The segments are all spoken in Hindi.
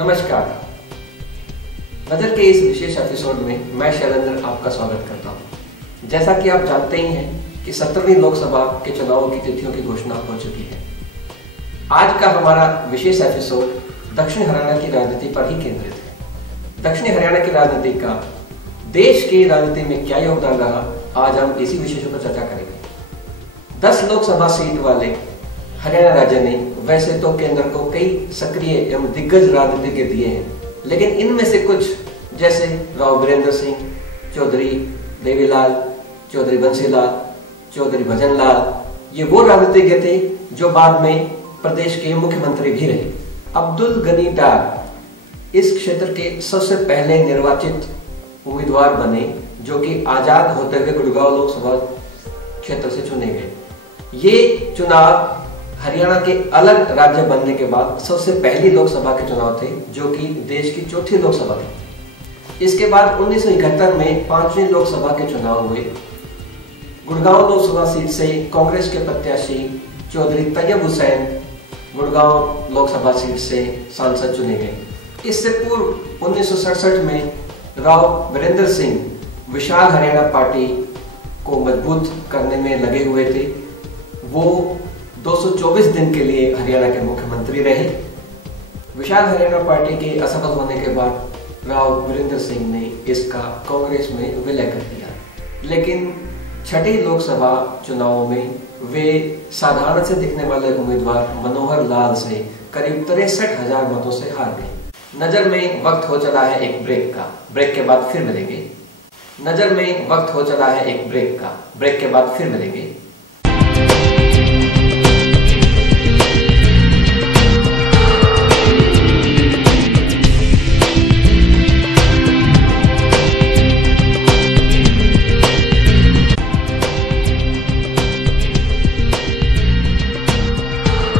नमस्कार। नजर के इस विशेष एपिसोड में मैं शैलेंद्र आपका स्वागत करता हूं। जैसा कि आप जानते ही हैं कि 17वीं लोकसभा के चुनावों की तिथियों की घोषणा हो चुकी है। आज का हमारा विशेष एपिसोड दक्षिण हरियाणा की राजनीति पर ही केंद्रित है। दक्षिण हरियाणा की राजनीति का देश की राजनीति में क्या योगदान रहा, आज हम इसी विषय पर चर्चा करेंगे। 10 लोकसभा सीट वाले हरियाणा राज्य ने वैसे तो केंद्र को कई सक्रिय एवं दिग्गज राजनीतिज्ञ दिए हैं, लेकिन इनमें से कुछ जैसे राव वीरेंद्र सिंह, चौधरी देवीलाल, चौधरी बंसीलाल, चौधरी भजनलाल, ये वो राजनीतिज्ञ थे जो बाद में प्रदेश के मुख्यमंत्री भी रहे। अब्दुल गनी डार इस क्षेत्र के सबसे पहले निर्वाचित उम्मीदवार बने, जो कि आजाद होते हुए गुड़गांव लोकसभा क्षेत्र से चुने गए। ये चुनाव हरियाणा के अलग राज्य बनने के बाद सबसे पहली लोकसभा के चुनाव थे, जो कि देश की चौथी लोकसभा थी। इसके बाद 1971 में 5वीं लोकसभा के चुनाव हुए। गुड़गांव लोकसभा सीट से कांग्रेस के प्रत्याशी चौधरी तैयब हुसैन गुड़गांव लोकसभा सीट से सांसद चुने गए। इससे पूर्व 1967 में राव वीरेंद्र सिंह विशाल हरियाणा पार्टी को मजबूत करने में लगे हुए थे। वो 224 दिन के लिए हरियाणा के मुख्यमंत्री रहे। विशाल हरियाणा पार्टी के असफल होने के बाद राव वीरेंद्र सिंह ने इसका कांग्रेस में विलय कर दिया, लेकिन छठी लोकसभा चुनावों में वे साधारण से दिखने वाले उम्मीदवार मनोहर लाल से करीब 63,000 मतों से हार गए। नजर में वक्त हो चला है एक ब्रेक का, ब्रेक के बाद फिर मिलेंगे। नजर में वक्त हो चला है एक ब्रेक का, ब्रेक के बाद फिर मिलेंगे।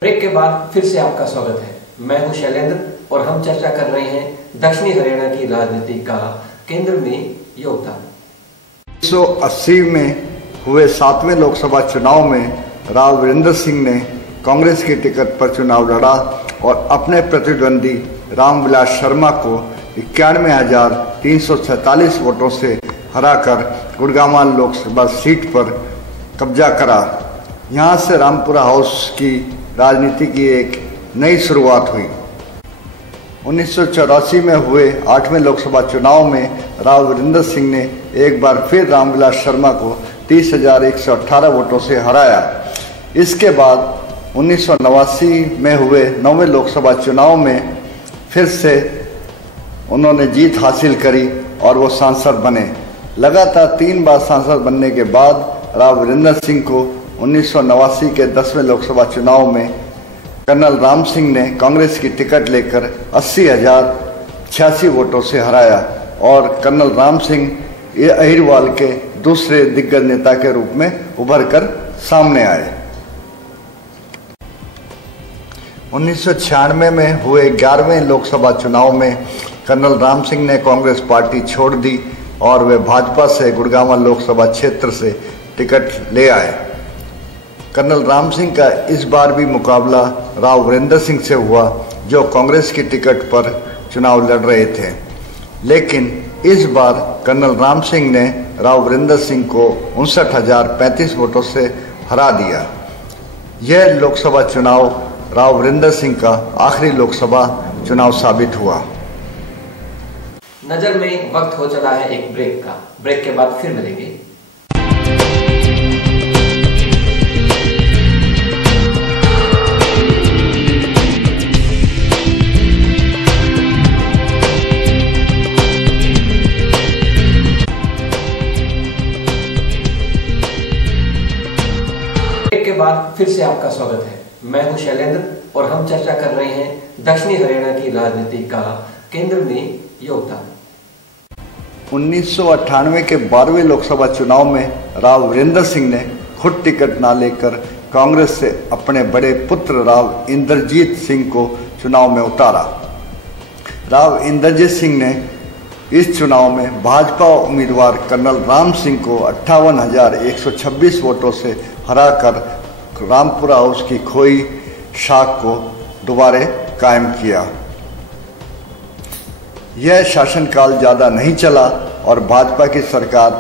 ब्रेक के बाद फिर से आपका स्वागत है। मैं हूं शैलेंद्र और हम चर्चा कर रहे हैं दक्षिणी हरियाणा की राजनीति का केंद्र में योगदान। 1980 में हुए 7वें लोकसभा चुनाव में राव वीरेंद्र सिंह ने कांग्रेस की टिकट पर चुनाव लड़ा और अपने प्रतिद्वंदी रामविलास शर्मा को 91,346 वोटों से हराकर गुड़गांव लोकसभा सीट पर कब्जा करा। यहाँ से रामपुरा हाउस की राजनीति की एक नई शुरुआत हुई। 1984 में हुए 8वें लोकसभा चुनाव में राव वीरेंद्र सिंह ने एक बार फिर रामविलास शर्मा को 30,118 वोटों से हराया। इसके बाद 1989 में हुए 9वें लोकसभा चुनाव में फिर से उन्होंने जीत हासिल करी और वो सांसद बने। लगातार 3 बार सांसद बनने के बाद राव वीरेंद्र सिंह को 1989 के 10वें लोकसभा चुनाव में कर्नल राम सिंह ने कांग्रेस की टिकट लेकर 80,086 वोटों से हराया और कर्नल राम सिंह अहिरवाल के दूसरे दिग्गज नेता के रूप में उभर कर सामने आए। 1996 में हुए 11वें लोकसभा चुनाव में कर्नल राम सिंह ने कांग्रेस पार्टी छोड़ दी और वे भाजपा से गुड़गांव लोकसभा क्षेत्र से टिकट ले आए। कर्नल राम सिंह का इस बार भी मुकाबला राव वीरेंद्र सिंह से हुआ, जो कांग्रेस की टिकट पर चुनाव लड़ रहे थे, लेकिन इस बार कर्नल राम सिंह ने राव वीरेंद्र सिंह को 59,035 वोटों से हरा दिया। यह लोकसभा चुनाव राव वीरेंद्र सिंह का आखिरी लोकसभा चुनाव साबित हुआ। नजर में वक्त हो चला है एक ब्रेक का, ब्रेक के बाद फिर मिलेंगे। के बाद फिर से आपका स्वागत है। मैं हूं शैलेंद्र और हम चर्चा कर रहे हैं दक्षिणी हरियाणा की राजनीति का केंद्र में योगदान। 1998 के 12वें लोकसभा चुनाव में राव वीरेंद्र सिंह ने खुद टिकट न लेकर कांग्रेस से अपने बड़े पुत्र राव इंद्रजीत सिंह को चुनाव में उतारा। राव इंद्रजीत सिंह ने इस चुनाव में भाजपा उम्मीदवार कर्नल राम सिंह को 58,126 वोटों से हराकर रामपुरा हाउस की खोई शाख को दोबारा कायम किया। यह शासनकाल ज़्यादा नहीं चला और भाजपा की सरकार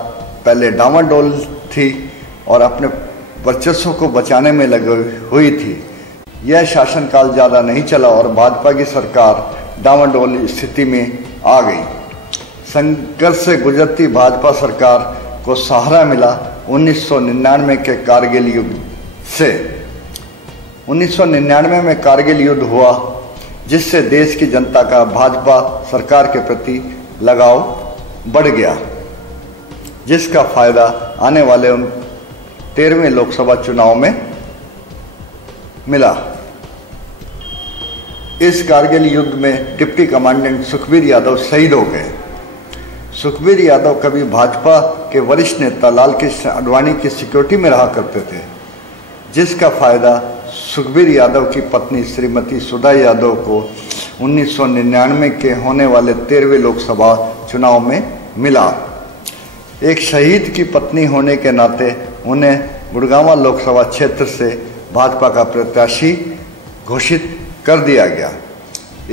पहले डामाडोल थी और अपने वर्चस्व को बचाने में लगी हुई थी। यह शासनकाल ज़्यादा नहीं चला और भाजपा की सरकार डामाडोल स्थिति में आ गई। संघर्ष से गुजरती भाजपा सरकार को सहारा मिला 1999 के कारगिल युद्ध से। 1999 में कारगिल युद्ध हुआ, जिससे देश की जनता का भाजपा सरकार के प्रति लगाव बढ़ गया, जिसका फायदा आने वाले 13वें लोकसभा चुनाव में मिला। इस कारगिल युद्ध में डिप्टी कमांडेंट सुखबीर यादव शहीद हो गए। सुखबीर यादव कभी भाजपा के वरिष्ठ नेता लाल कृष्ण आडवाणी की सिक्योरिटी में रहा करते थे, जिसका फायदा सुखबीर यादव की पत्नी श्रीमती सुधा यादव को 1999 के होने वाले 13वें लोकसभा चुनाव में मिला। एक शहीद की पत्नी होने के नाते उन्हें गुड़गांव लोकसभा क्षेत्र से भाजपा का प्रत्याशी घोषित कर दिया गया।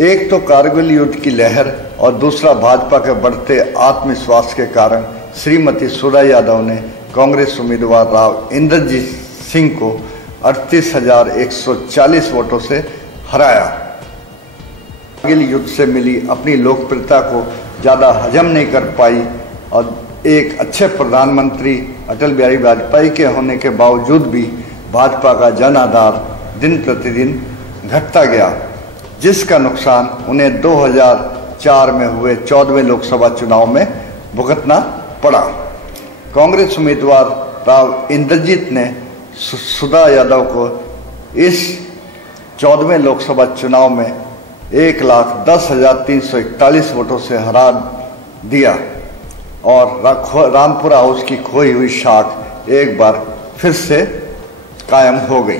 एक तो कारगिल युद्ध की लहर और दूसरा भाजपा के बढ़ते आत्मविश्वास के कारण श्रीमती सुधा यादव ने कांग्रेस उम्मीदवार राव इंद्रजीत सिंह को 38,140 वोटों से हराया। कारगिल युद्ध से मिली अपनी लोकप्रियता को ज़्यादा हजम नहीं कर पाई और एक अच्छे प्रधानमंत्री अटल बिहारी वाजपेयी के होने के बावजूद भी भाजपा का जन आधार दिन प्रतिदिन घटता गया, जिसका नुकसान उन्हें 2004 में हुए 14वें लोकसभा चुनाव में भुगतना पड़ा। कांग्रेस उम्मीदवार राव इंद्रजीत ने सुधा यादव को इस 14वें लोकसभा चुनाव में 1,10,341 वोटों से हरा दिया और रामपुरा हाउस की खोई हुई शाख एक बार फिर से कायम हो गई।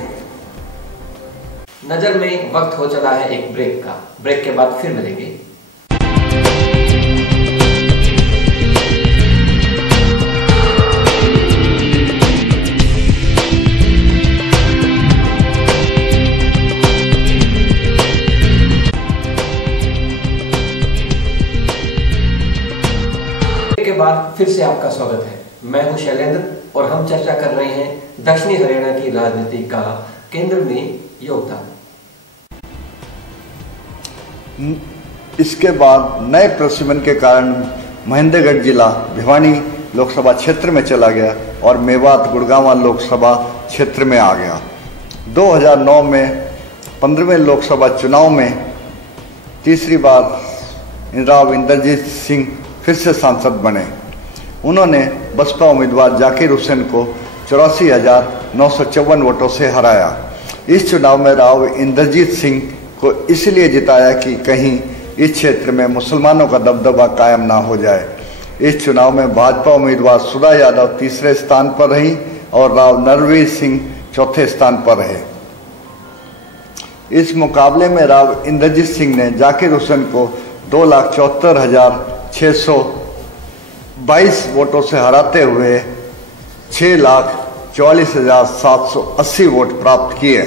नजर में वक्त हो चला है एक ब्रेक का। ब्रेक के बाद फिर मिलेंगे। के बाद फिर से आपका स्वागत है। मैं हूं शैलेंद्र और हम चर्चा कर रहे हैं दक्षिणी हरियाणा की राजनीति का केंद्र में योगदान। इसके बाद नए प्रशिक्षण के कारण महेंद्रगढ़ जिला भिवानी लोकसभा क्षेत्र में चला गया और मेवात गुड़गांव लोकसभा क्षेत्र में आ गया। 2009 में 15वें लोकसभा चुनाव में तीसरी बार राव इंद्रजीत सिंह फिर से सांसद बने। उन्होंने बसपा उम्मीदवार जाकिर हुसैन को 84,954 वोटों से हराया। इस चुनाव में राव इंद्रजीत सिंह को इसलिए जिताया कि कहीं इस क्षेत्र में मुसलमानों का दबदबा कायम ना हो जाए। इस चुनाव में भाजपा उम्मीदवार सुधा यादव तीसरे स्थान पर रही और राव नरवीर सिंह चौथे स्थान पर रहे। इस मुकाबले में राव इंद्रजीत सिंह ने जाकिर हुसैन को 2,74,622 वोटों से हराते हुए 6,44,780 वोट प्राप्त किए।